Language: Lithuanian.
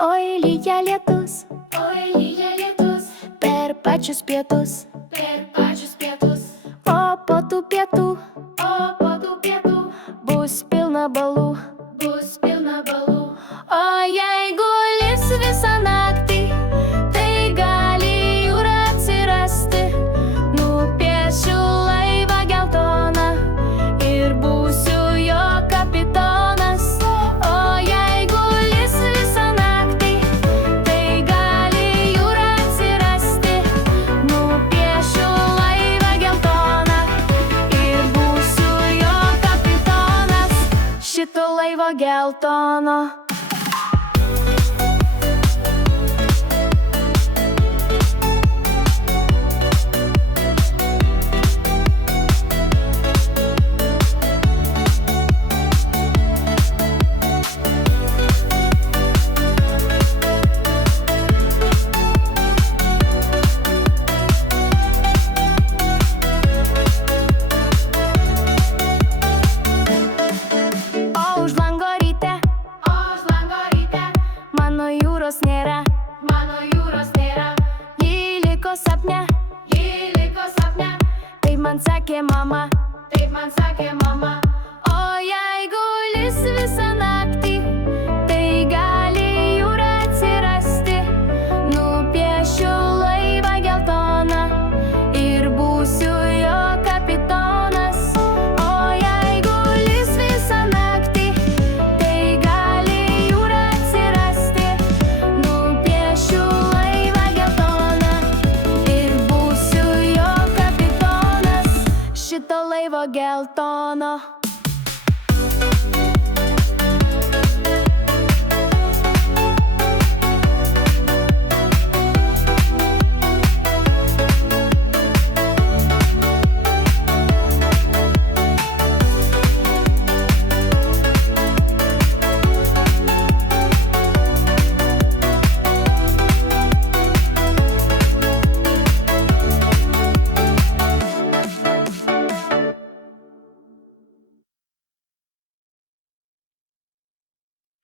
Oi, lyja lietus, per pačius pietus, o po tų pietų bus pilna balų. O jeigu lis visą naktį, tai gali jūra atsirasti. Nupiešiu laivą geltoną ir būsiu jo kapitonas. O jeigu lis visą naktį, tai gali jūra atsirasti. Nupiešiu laivą geltoną ir būsiu jo kapitonas. Šito laivo geltono. Mano jūros nėra, ji liko sapne. Taip man sakė mama. O jeigu lis visą naktį, tai gali jūra atsirasti. Nupiešiu laivą geltoną ir būsiu jo kapitonas. O jeigu lis visą naktį, tai gali jūra atsirasti. Nupiešiu laivą geltoną ir būsiu jo kapitonas. Šito laivo geltono.